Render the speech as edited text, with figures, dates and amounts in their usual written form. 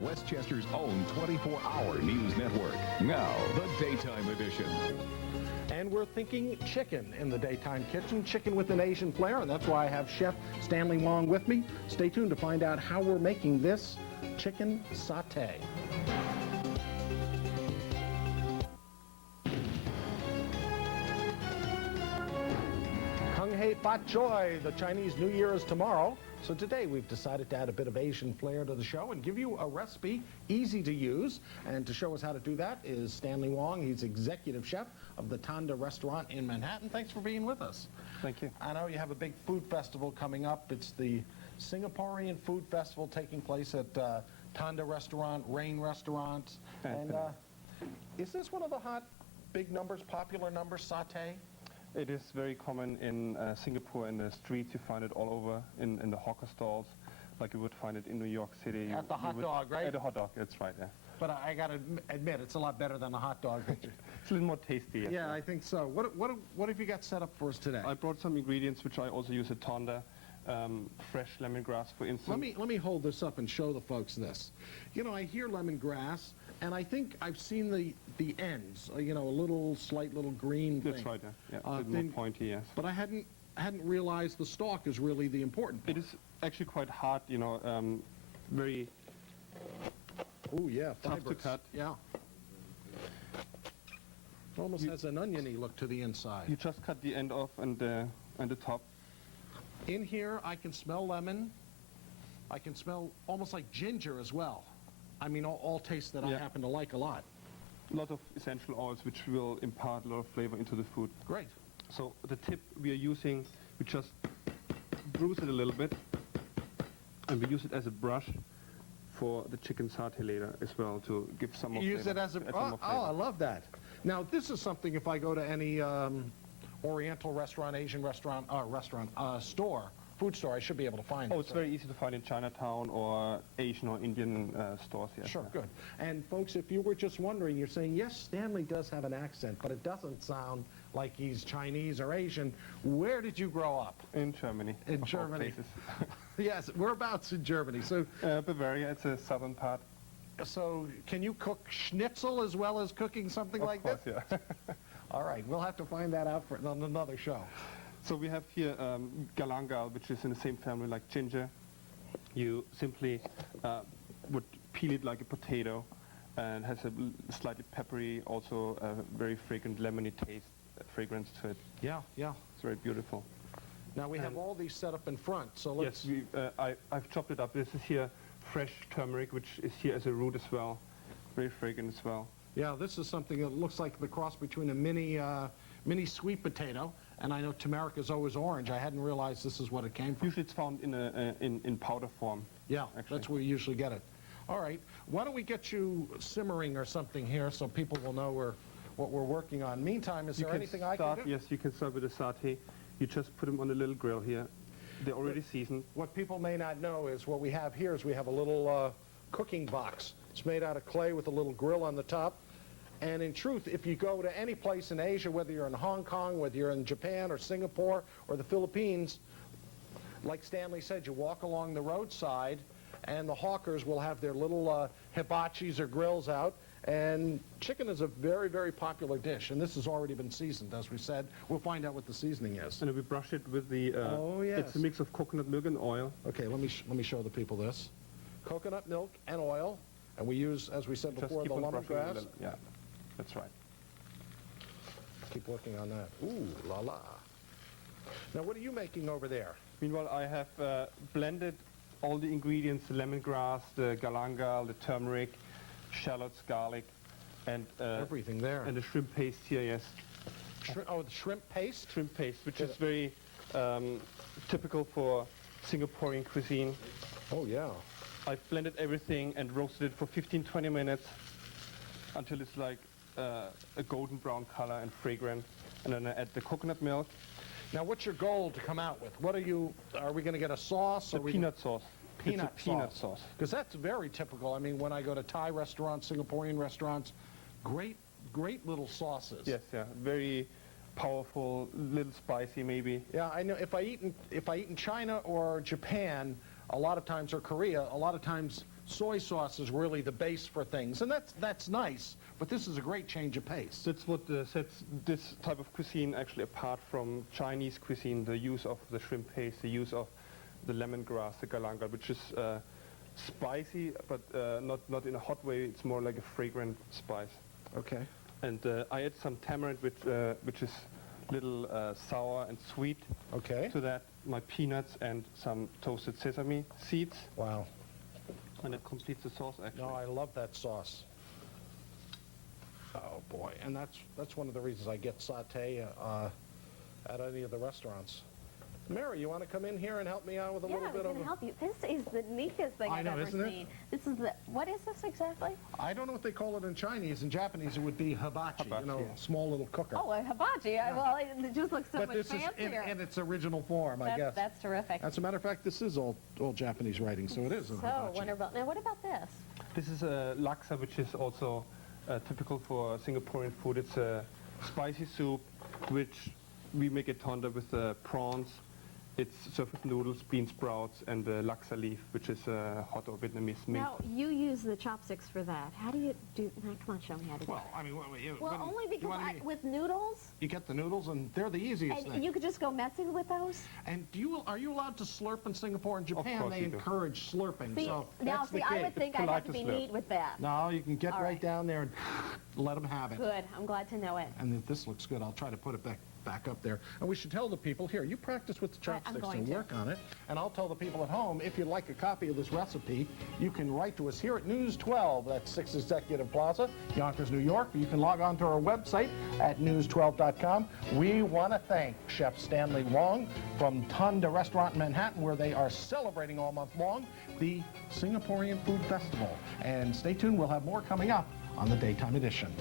Westchester's own 24-hour news network. Now, the daytime edition. And we're thinking chicken in the daytime kitchen, chicken with an Asian flair, and that's why I have Chef Stanley Wong with me. Stay tuned to find out how we're making this chicken satay. Kung Hei Bat Choi, the Chinese New Year is tomorrow. So today we've decided to add a bit of Asian flair to the show and give you a recipe easy to use. And to show us how to do that is Stanley Wong. He's executive chef of the Tanda restaurant in Manhattan. Thanks for being with us. Thank you. I know you have a big food festival coming up. It's the Singaporean Food Festival taking place at Tanda Restaurant, Rain Restaurant. And is this one of the hot, big numbers, popular numbers, satay? It is very common in Singapore. In the streets, you find it all over in the hawker stalls, like you would find it in New York City. At the hot dog, right? At the hot dog, that's right, yeah. But I got to admit, it's a lot better than a hot dog. It's a little more tasty. Yes. Yeah, I think so. What have you got set up for us today? I brought some ingredients which I also use at Tanda. Fresh lemongrass, for instance. Let me hold this up and show the folks this. You know, I hear lemongrass, and I think I've seen the ends. You know, a slight little green thing. That's right. Yeah, a bit more pointy. Yes. But I hadn't realized the stalk is really the important part. It is actually quite hard. You know, very. Oh yeah, tough fibrous. to cut. Yeah. It almost has an oniony look to the inside. You just cut the end off and the top. In here, I can smell lemon. I can smell almost like ginger as well. I mean, all tastes that I happen to like a lot. A lot of essential oils which will impart a lot of flavor into the food. Great. So the tip we are using, we just bruise it a little bit, and we use it as a brush for the chicken satay later as well to give some more flavor. Use it as a more oh, I love that. Now, this is something if I go to any Oriental restaurant, Asian restaurant, store, food store, I should be able to find it. Oh, it's very easy to find in Chinatown or Asian or Indian stores, yes. Sure, good. And folks, if you were just wondering, you're saying, yes, Stanley does have an accent, but it doesn't sound like he's Chinese or Asian. Where did you grow up? In Germany. In Germany. Yes, whereabouts in Germany? So Bavaria, it's a southern part. So can you cook schnitzel as well as cooking something like this? Of course, yeah. All right, we'll have to find that out on another show. So we have here galangal, which is in the same family like ginger. You simply would peel it like a potato, and has a slightly peppery, also very fragrant lemony taste, fragrance to it. Yeah, yeah. It's very beautiful. Now we have all these set up in front, so let's... Yes, I've chopped it up. This is here fresh turmeric, which is here as a root as well. Very fragrant as well. Yeah, this is something that looks like the cross between a mini sweet potato, and I know turmeric is always orange. I hadn't realized this is what it came from. Usually it's found in powder form. Yeah, actually. That's where we usually get it. All right, why don't we get you simmering or something here so people will know what we're working on. Meantime, is there anything I can do? Yes, you can start with the satay. You just put them on a little grill here. They're already seasoned. What people may not know is what we have here is we have a little cooking box. It's made out of clay with a little grill on the top. And in truth, if you go to any place in Asia, whether you're in Hong Kong, whether you're in Japan or Singapore or the Philippines, like Stanley said, you walk along the roadside and the hawkers will have their little hibachis or grills out. And chicken is a very, very popular dish. And this has already been seasoned, as we said. We'll find out what the seasoning is. And we brush it with the... oh, yes. It's a mix of coconut milk and oil. Okay, let me show the people this. Coconut milk and oil. And we use, as we said before, the lemongrass. Yeah, that's right. Keep working on that. Ooh, la la. Now, what are you making over there? Meanwhile, I have blended all the ingredients, the lemongrass, the galangal, the turmeric, shallots, garlic, and... everything there. And the shrimp paste here, yes. Oh, the shrimp paste? Shrimp paste, which is very typical for Singaporean cuisine. Oh, yeah. I've blended everything and roasted it for 15-20 minutes until it's like a golden brown color and fragrant. And then I add the coconut milk. Now, what's your goal to come out with? What are we going to get a sauce? A peanut sauce. Peanut sauce. Because that's very typical. I mean, when I go to Thai restaurants, Singaporean restaurants, great little sauces. Yes, yeah. Very powerful, little spicy maybe. Yeah, I know. If I eat in China or Japan, a lot of times, or Korea, a lot of times soy sauce is really the base for things, and that's nice, but this is a great change of pace. That's what sets this type of cuisine actually apart from Chinese cuisine, the use of the shrimp paste, the use of the lemongrass, the galangal, which is spicy, but not in a hot way. It's more like a fragrant spice. Okay. And I add some tamarind, which is little sour and sweet. Okay. To that, my peanuts and some toasted sesame seeds. Wow. And it completes the sauce, actually. No, I love that sauce. Oh boy, and that's one of the reasons I get Satay at any of the restaurants. Mary, you want to come in here and help me out with a little bit of? Yeah, I was going to help you. This is the neatest thing I've ever isn't it? seen. This is what is this exactly? I don't know what they call it in Chinese. In Japanese, it would be hibachi, Hibachi, you know, yeah. small little cooker. Oh, a hibachi. Well, it just looks so but much this fancier. is in its original form, I guess. That's terrific. As a matter of fact, this is all Japanese writing, so it is a So hibachi. wonderful. Now, what about this? This is a laksa, which is also typical for Singaporean food. It's a spicy soup, which we make a tonda with prawns. It's served with noodles, bean sprouts, and the laksa leaf, which is hot or Vietnamese mint. Now, you use the chopsticks for that. How do you do? Now, come on, show me how to do Well, it. I mean, Well, only because with noodles, you get the noodles, and they're the easiest and thing. you could just go messing with those. And are you allowed to slurp in Singapore and Japan? course They you do. encourage slurping. See, so now, that's the see, key. I would think I'd polite have to to be slurp. neat with that. No, you can get All right right. down there and let them have it. Good. I'm glad to know it. And if this looks good, I'll try to put it back up there. And we should tell the people, here, you practice with the Right, I'm chopsticks going and to. work on it. And I'll tell the people at home, if you'd like a copy of this recipe, you can write to us here at News 12. That's 6 Executive Plaza, Yonkers, New York. You can log on to our website at news12.com. We want to thank Chef Stanley Wong from Tonda Restaurant in Manhattan, where they are celebrating all month long the Singaporean Food Festival. And stay tuned, we'll have more coming up on the Daytime Edition.